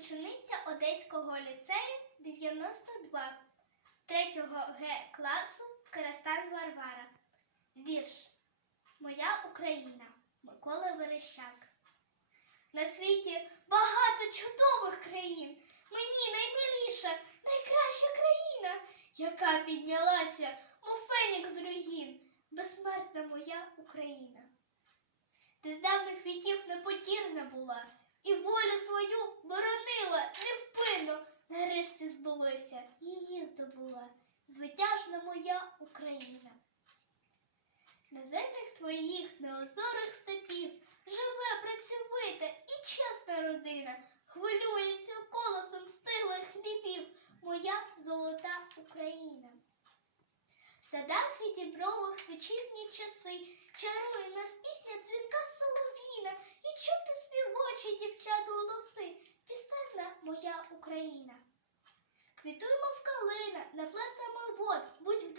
учениця Одеського ліцею 92, 3 Г класу Керестан Варвара. Вірш Моя Україна Микола Верещак. На світі багато чудових країн. Мені наймиліша, найкраща країна, яка піднялася, мов фенікс з руїн, безсмертна моя Україна. Ти з давних віків непотірна була, і невпинно. Нарешті збулося, її здобула, звитяжна моя Україна. На землях твоїх неозорих степів живе працьовита і чесна родина, хвилюється колосом стиглих хлібів, моя золота Україна. В садах і дібрових вечірні часи чарує нас пісня дзвінка соловіна і чути співочі дівчат голоси, моя Україна. Квітуємо в калина, наплесами вод, будь в